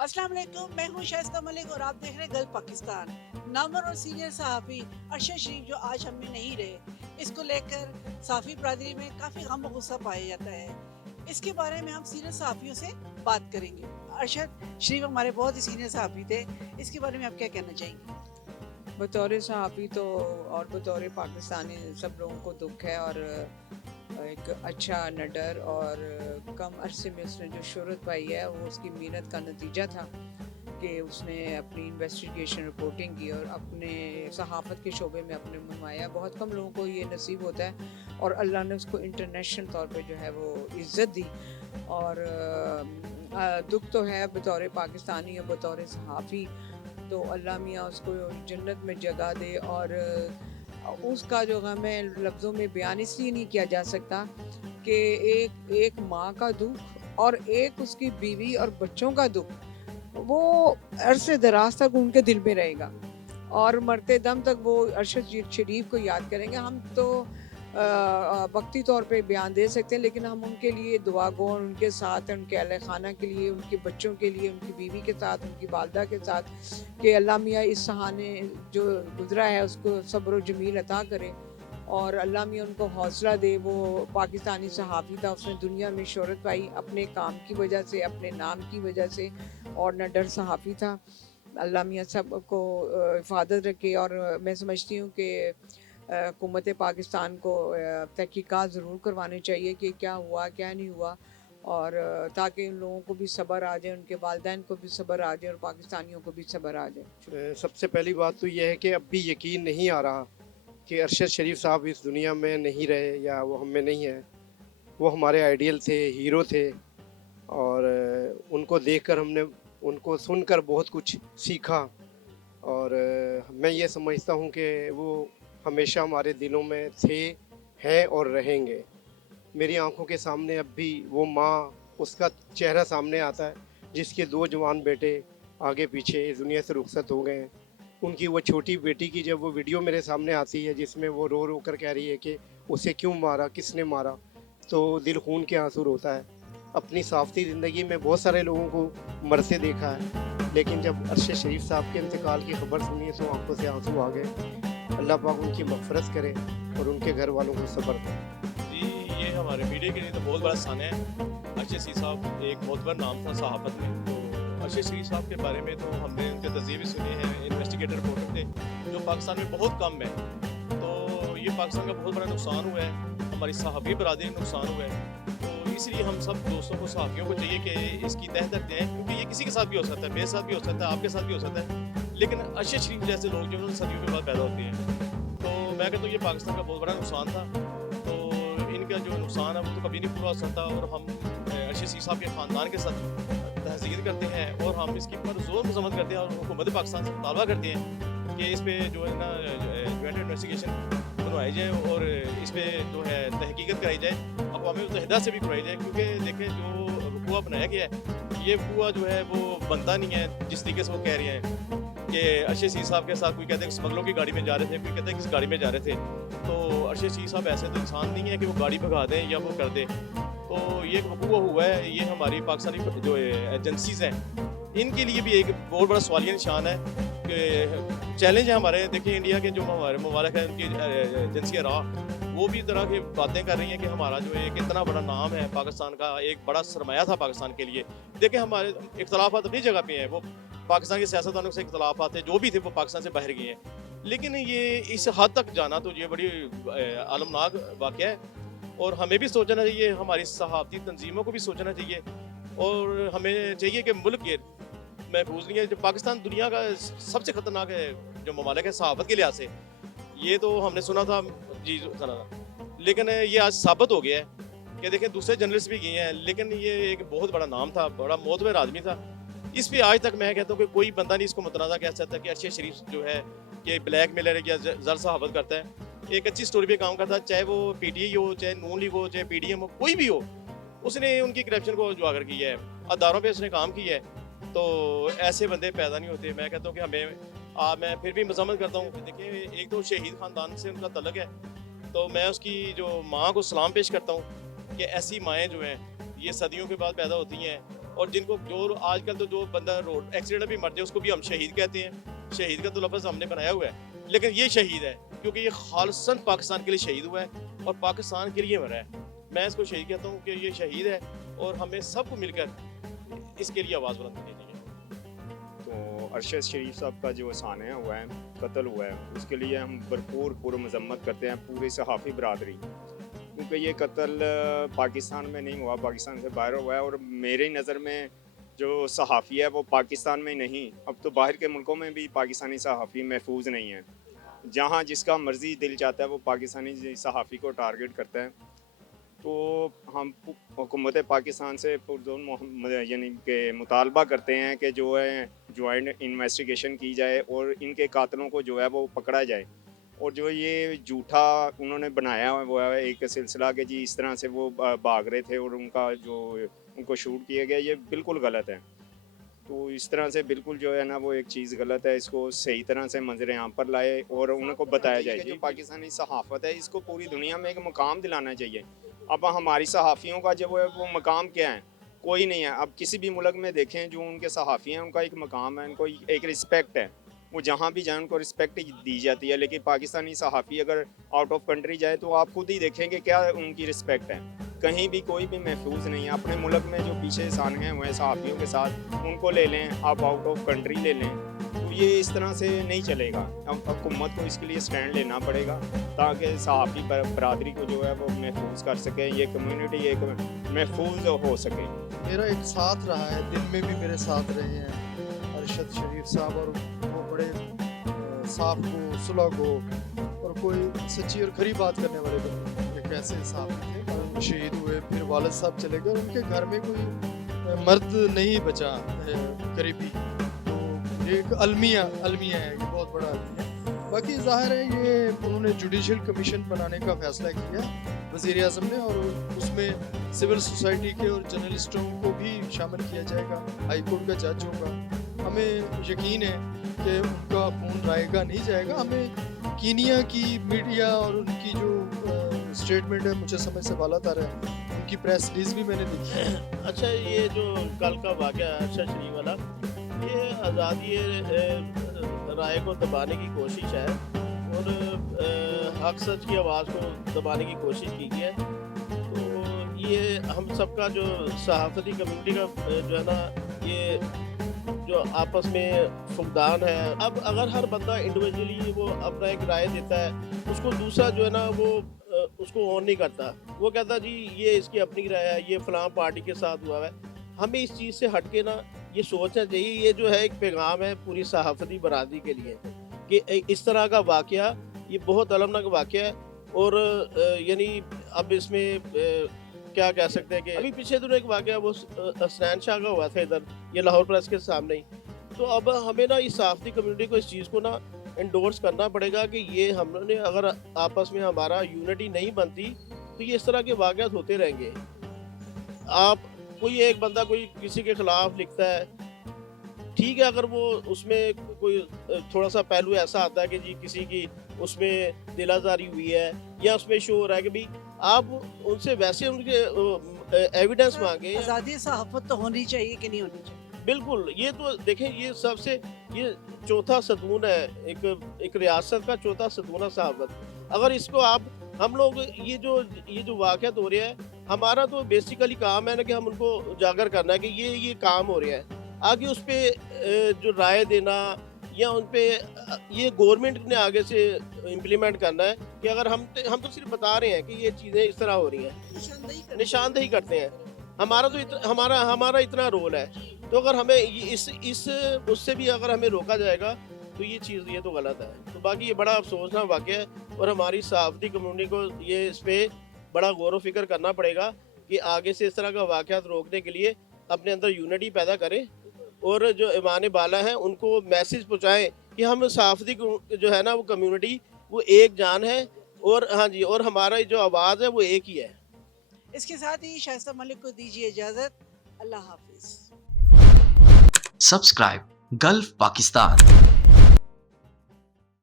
अस्सलाम वालेकुम, मैं हूँ शाइस्ता मलिक और आप देख रहे हैं गल्फ पाकिस्तान। नामवर और सीनियर सहाफ़ी अरशद शरीफ जो आज हम में नहीं रहे, इसको लेकर सहाफ़ी बरादरी में काफ़ी गम और गुस्सा पाया जाता है। इसके बारे में हम सीनियर सहाफ़ियों से बात करेंगे। अरशद शरीफ हमारे बहुत ही सीनियर सहाफ़ी थे, इसके बारे में आप क्या कहना चाहेंगे? बतौर सहाफ़ी तो और बतौर पाकिस्तानी सब लोगों को दुख है, और एक अच्छा निडर और कम अरसे में उसने जो शोहरत पाई है वो उसकी मेहनत का नतीजा था कि उसने अपनी इन्वेस्टिगेशन रिपोर्टिंग की और अपने सहाफ़त के शोबे में अपने नुमाया। बहुत कम लोगों को ये नसीब होता है और अल्लाह ने उसको इंटरनेशनल तौर पे जो है वो इज़्ज़त दी। और दुख तो है बतौर पाकिस्तानी और बतौर सहाफ़ी, तो अल्लाह मियाँ उसको जन्नत में जगह दे। और उसका जो गम है लफ्ज़ों में बयान इसलिए नहीं किया जा सकता कि एक माँ का दुख और एक उसकी बीवी और बच्चों का दुख वो अरसे दराज तक उनके दिल में रहेगा और मरते दम तक वो अरशद शरीफ को याद करेंगे। हम तो वक्ती तौर पे बयान दे सकते हैं, लेकिन हम उनके लिए दुआ गो, उनके साथ, उनके अहले खाना के लिए, उनके बच्चों के लिए, उनकी बीवी के साथ, उनकी वालदा के साथ कि अल्लाह मियाँ इस सहाने जो गुजरा है उसको सब्र व जमील अता करे और अल्लाह मियाँ उनको हौसला दे। वो पाकिस्तानी सहाफ़ी था, उसने दुनिया में शोहरत पाई अपने काम की वजह से, अपने नाम की वजह से, और न डर सहाफ़ी था। अल्लाह मियाँ सबको हिफाजत रखे। और मैं समझती हूँ कि हुकूमत पाकिस्तान को तहकीकात ज़रूर करवानी चाहिए कि क्या हुआ क्या नहीं हुआ, और ताकि उन लोगों को भी सब्र आ जाए, उनके वालिदैन को भी सब्र आ जाए और पाकिस्तानियों को भी सब्र आ जाए। सबसे पहली बात तो ये है कि अब भी यकीन नहीं आ रहा कि अरशद शरीफ साहब इस दुनिया में नहीं रहे या वो हम में नहीं है। वो हमारे आइडियल थे, हीरो थे, और उनको देखकर हमने, उनको सुनकर बहुत कुछ सीखा। और मैं ये समझता हूँ कि वो हमेशा हमारे दिलों में थे, हैं और रहेंगे। मेरी आंखों के सामने अब भी वो माँ, उसका चेहरा सामने आता है जिसके दो जवान बेटे आगे पीछे इस दुनिया से रुखसत हो गए हैं। उनकी वो छोटी बेटी की जब वो वीडियो मेरे सामने आती है जिसमें वो रो रो कर कह रही है कि उसे क्यों मारा, किसने मारा, तो दिल खून के आंसू रोता है। अपनी साफ़ती ज़िंदगी में बहुत सारे लोगों को मरते देखा है, लेकिन जब अरशद शरीफ साहब के इंतकाल की खबर सुनी तो आंखों से आंसू आ गए। अल्लाह पाक उनकी मग़फ़िरत करे और उनके घर वालों को सब्र दे। जी, ये हमारे मीडिया के लिए तो बहुत बड़ा सान है। अरशद शरीफ साहब एक बहुत बड़ा नाम था सहाफ़त में। तो अरशद शरीफ साहब के बारे में तो हमने उनके तज़किरे भी सुने हैं, इन्वेस्टिगेटर रिपोर्टर थे, जो पाकिस्तान में बहुत कम है। तो ये पाकिस्तान का बहुत बड़ा नुकसान हुआ है, हमारी सहाफ़ी बरादरी का नुकसान हुआ है। तो इसलिए हम सब दोस्तों को, सहाफ़ियों को चाहिए कि इसकी तह तक दें, क्योंकि ये किसी के साथ भी हो सकता है, मेरे साथ भी हो सकता है, आपके साथ भी हो सकता है। लेकिन अरशद शरीफ जैसे लोग जो हैं सदियों के बाद पैदा होते हैं। तो मैं कहता हूँ ये पाकिस्तान का बहुत बड़ा नुकसान था। तो इनका जो नुकसान है वो तो कभी नहीं पूरा हो सकता, और हम अरशद शरीफ साहब के ख़ानदान के साथ तहज़ीर करते हैं और हम इसकी पर ज़ोर मज़म्मत करते हैं और हुकूमत पाकिस्तान से मुतालबा करते हैं कि इस पे जो है ना जॉइंट इन्वेस्टिगेशन बनवाई जाए और इस पे जो है तहकीकत कराई जाए, अक़वाम मुत्तहिदा से भी करवाई जाए। क्योंकि देखें जो हुआ बनाया गया है, ये हुआ जो है वो बनता नहीं है जिस तरीके से वो कह रही हैं कि अरशद शरीफ साहब के साथ कोई कहते हैं स्मगलों की गाड़ी में जा रहे थे, कोई कहते हैं किस गाड़ी में जा रहे थे। तो अरशद शरीफ साहब ऐसे तो इंसान नहीं है कि वो गाड़ी भगा दें या वो कर दें। तो ये वक़ूआ हुआ है, ये हमारी पाकिस्तानी जो एजेंसीज़ हैं इनके लिए भी एक बहुत बड़ा सवालिया निशान है कि चैलेंज है हमारे। देखिए इंडिया के जो हमारे ममालिक हैं उनकी एजेंसियाँ वो भी तरह की बातें कर रही हैं कि हमारा जो एक इतना बड़ा नाम है पाकिस्तान का, एक बड़ा सरमाया था पाकिस्तान के लिए। देखिए हमारे इख्तलाफात अपनी जगह पे हैं, वो पाकिस्तान के सियासतदानों से इख्तलाफात थे, जो भी थे वो पाकिस्तान से बाहर गए हैं। लेकिन ये इस हद तक जाना तो ये बड़ी अलमनाक वाक़या है, और हमें भी सोचना चाहिए, हमारी सहाफ़ती तंजीमों को भी सोचना चाहिए, और हमें चाहिए कि मुल्क ये महफूज नहीं है। जो पाकिस्तान दुनिया का सबसे ख़तरनाक है जो ममालिक है सहाफ़त के लिहाज से, ये तो हमने सुना था जी सुना था, लेकिन ये आज साबित हो गया है कि देखें दूसरे जर्नलिस्ट भी गए हैं, लेकिन ये एक बहुत बड़ा नाम था, बड़ा मोतबर आदमी था। इस पे आज तक मैं कहता हूँ कि कोई बंदा नहीं इसको मुतनाज़ा कह सकता कि अरशद शरीफ जो है कि ब्लैक मेलर या ज़र सहाफ़त करता है। एक अच्छी स्टोरी पे काम करता है, चाहे वो पीटीआई हो, चाहे नून लीग हो, चाहे पीडीएम हो, कोई भी हो, उसने उनकी करप्शन को उजागर किया है, अदारों पे उसने काम किया है। तो ऐसे बंदे पैदा नहीं होते। मैं कहता हूँ कि हमें मैं फिर भी मज़म्मत करता हूँ। देखिए एक तो शहीद ख़ानदान से उनका तल्लुक़ है, तो मैं उसकी जो माँ को सलाम पेश करता हूँ कि ऐसी माएँ जो हैं ये सदियों के बाद पैदा होती हैं اور جن کو جو آج کل تو جو بندہ روڈ ایکسیڈنٹ بھی مر جائے اس کو بھی ہم شہید کہتے ہیں. شہید کا تو لفظ ہم نے بنایا ہوا ہے, لیکن یہ شہید ہے کیونکہ یہ خالصاً پاکستان کے لیے شہید ہوا ہے اور پاکستان کے لیے مرا ہے. میں اس کو شہید کہتا ہوں کہ یہ شہید ہے اور ہمیں سب کو مل کر اس کے لیے آواز بلند کرنی چاہیے. تو ارشد شریف صاحب کا جو سانحہ ہوا ہے, قتل ہوا ہے, اس کے لیے ہم بھرپور مذمت کرتے ہیں پوری صحافی برادری, کیونکہ یہ قتل پاکستان میں نہیں ہوا, پاکستان سے باہر ہوا ہے. اور میری نظر میں جو صحافی ہے وہ پاکستان میں نہیں, اب تو باہر کے ملکوں میں بھی پاکستانی صحافی محفوظ نہیں ہے. جہاں جس کا مرضی دل چاہتا ہے وہ پاکستانی صحافی کو ٹارگٹ کرتا ہے. تو ہم حکومت پاکستان سے پرزور یعنی کہ مطالبہ کرتے ہیں کہ جو ہے جوائنٹ انویسٹیگیشن کی جائے اور ان کے قاتلوں کو جو ہے وہ پکڑا جائے. اور جو یہ جھوٹا انہوں نے بنایا وہ ہے ایک سلسلہ کہ جی اس طرح سے وہ بھاگ رہے تھے اور ان کو شوٹ کیا گیا, یہ بالکل غلط ہے. تو اس طرح سے بالکل جو ہے نا وہ ایک چیز غلط ہے, اس کو صحیح طرح سے منظر عام پر لائے اور ان کو بتایا جائے. جو پاکستانی صحافت ہے اس کو پوری دنیا میں ایک مقام دلانا چاہیے. اب ہماری صحافیوں کا جو ہے وہ مقام کیا ہے؟ کوئی نہیں ہے. اب کسی بھی ملک میں دیکھیں جو ان کے صحافی ہیں ان کا ایک مقام ہے, ان کو ایک رسپیکٹ ہے, وہ جہاں بھی جائیں ان کو رسپیکٹ دی جاتی ہے. لیکن پاکستانی صحافی اگر آؤٹ آف کنٹری جائے تو آپ خود ہی دیکھیں کہ کیا ان کی رسپیکٹ ہے. کہیں بھی کوئی بھی محفوظ نہیں ہے. اپنے ملک میں جو پیچھے سانحے ہوئے ہیں صحافیوں کے ساتھ ان کو لے لیں, آپ آؤٹ آف کنٹری لے لیں. تو یہ اس طرح سے نہیں چلے گا. حکومت کو اس کے لیے سٹینڈ لینا پڑے گا تاکہ صحافی برادری کو جو ہے وہ محفوظ کر سکے, یہ کمیونٹی ایک محفوظ ہو سکے. میرا ایک ساتھ رہا ہے, دل میں بھی میرے ساتھ رہے ہیں ارشد شریف صاحب, اور وہ بڑے صاف کو, صلح کو اور کوئی سچی اور کھری بات کرنے والے بندے. ایک ایسے صحافی تھے, شہید ہوئے, پھر والد صاحب چلے گئے, ان کے گھر میں کوئی مرد نہیں بچا قریبی. تو یہ ایک المیہ ہے, یہ بہت بڑا المیہ. باقی ظاہر ہے یہ انہوں نے جوڈیشل کمیشن بنانے کا فیصلہ کیا وزیر اعظم نے, اور اس میں سول سوسائٹی کے اور جرنلسٹوں کو بھی شامل کیا جائے گا. ہائی کورٹ کا جج ہوگا. ہمیں یقین ہے کہ ان کا خون رائے گا نہیں جائے گا. ہمیں کینیا کی میڈیا اور ان کی جو اسٹیٹمنٹ ہے مجھے سمجھ سے بالا تر ہے, ان کی پریس ریلیز بھی میں نے دیکھی ہے. اچھا, یہ جو کل کا واقعہ ہے ارشد شریف والا, یہ آزادی رائے کو دبانے کی کوشش ہے اور حق سچ کی آواز کو دبانے کی کوشش کی گئی ہے. تو یہ ہم سب کا جو صحافتی کمیونٹی کا جو ہے نا یہ جو آپس میں فقدان ہے. اب اگر ہر بندہ انڈیویجولی وہ اپنا ایک رائے دیتا ہے, اس کو دوسرا جو ہے نا وہ اس کو آن نہیں کرتا. وہ کہتا جی یہ اس کی اپنی رائے ہے, یہ فلاں پارٹی کے ساتھ ہوا ہے. ہمیں اس چیز سے ہٹ کے نا یہ سوچنا چاہیے. یہ جو ہے ایک پیغام ہے پوری صحافتی برادری کے لیے کہ اس طرح کا واقعہ یہ بہت المناک واقعہ ہے. اور یعنی اب اس میں کیا کہہ سکتے ہیں کہ ابھی پیچھے دنوں ایک واقعہ وہ حسنین شاہ کا ہوا تھا ادھر, یہ لاہور پریس کے سامنے ہی. تو اب ہمیں نا اس صحافتی کمیونٹی کو اس چیز کو نا انڈورس کرنا پڑے گا کہ یہ ہم نے اگر آپس میں ہمارا یونٹی نہیں بنتی تو یہ اس طرح کے واقعات ہوتے رہیں گے. آپ کوئی ایک بندہ کوئی کسی کے خلاف لکھتا ہے, ٹھیک ہے, اگر وہ اس میں کوئی تھوڑا سا پہلو ایسا آتا ہے کہ جی کسی کی اس میں دل آزاری ہوئی ہے یا اس میں شو ہو رہا ہے کہ بھائی آپ ان سے ویسے ان کے ایویڈنس مانگیں. آزادی صحافت تو ہونی چاہیے کہ نہیں ہونی چاہیے؟ بالکل, یہ تو دیکھیں یہ سب سے یہ چوتھا ستون ہے, ایک ریاست کا چوتھا ستون ہے صحافت. اگر اس کو آپ ہم لوگ یہ جو واقعات ہو رہے ہیں, ہمارا تو بیسیکلی کام ہے نا کہ ہم ان کو اجاگر کرنا ہے کہ یہ کام ہو رہا ہے. آگے اس پہ جو رائے دینا یا ان پہ یہ گورنمنٹ نے آگے سے امپلیمنٹ کرنا ہے کہ اگر ہم تو صرف بتا رہے ہیں کہ یہ چیزیں اس طرح ہو رہی ہیں, نشاندہی کرتے ہیں. ہمارا تو ہمارا اتنا رول ہے. تو اگر ہمیں اس سے بھی اگر ہمیں روکا جائے گا تو یہ چیز یہ تو غلط ہے. تو باقی یہ بڑا افسوسناک واقعہ ہے اور ہماری صحافتی کمیونٹی کو یہ اس پہ بڑا غور و فکر کرنا پڑے گا کہ آگے سے اس طرح کا واقعات روکنے کے لیے اپنے اندر یونٹی پیدا کریں اور جو ایمان بالا ہیں ان کو میسج پہنچائیں کہ ہم صحافتی جو ہے نا وہ کمیونٹی وہ ایک جان ہے اور ہاں جی, اور ہمارا جو آواز ہے وہ ایک ہی ہے. اس کے ساتھ ہی شائستہ ملک کو دیجیے اجازت. اللہ حافظ. Subscribe golf Pakistan.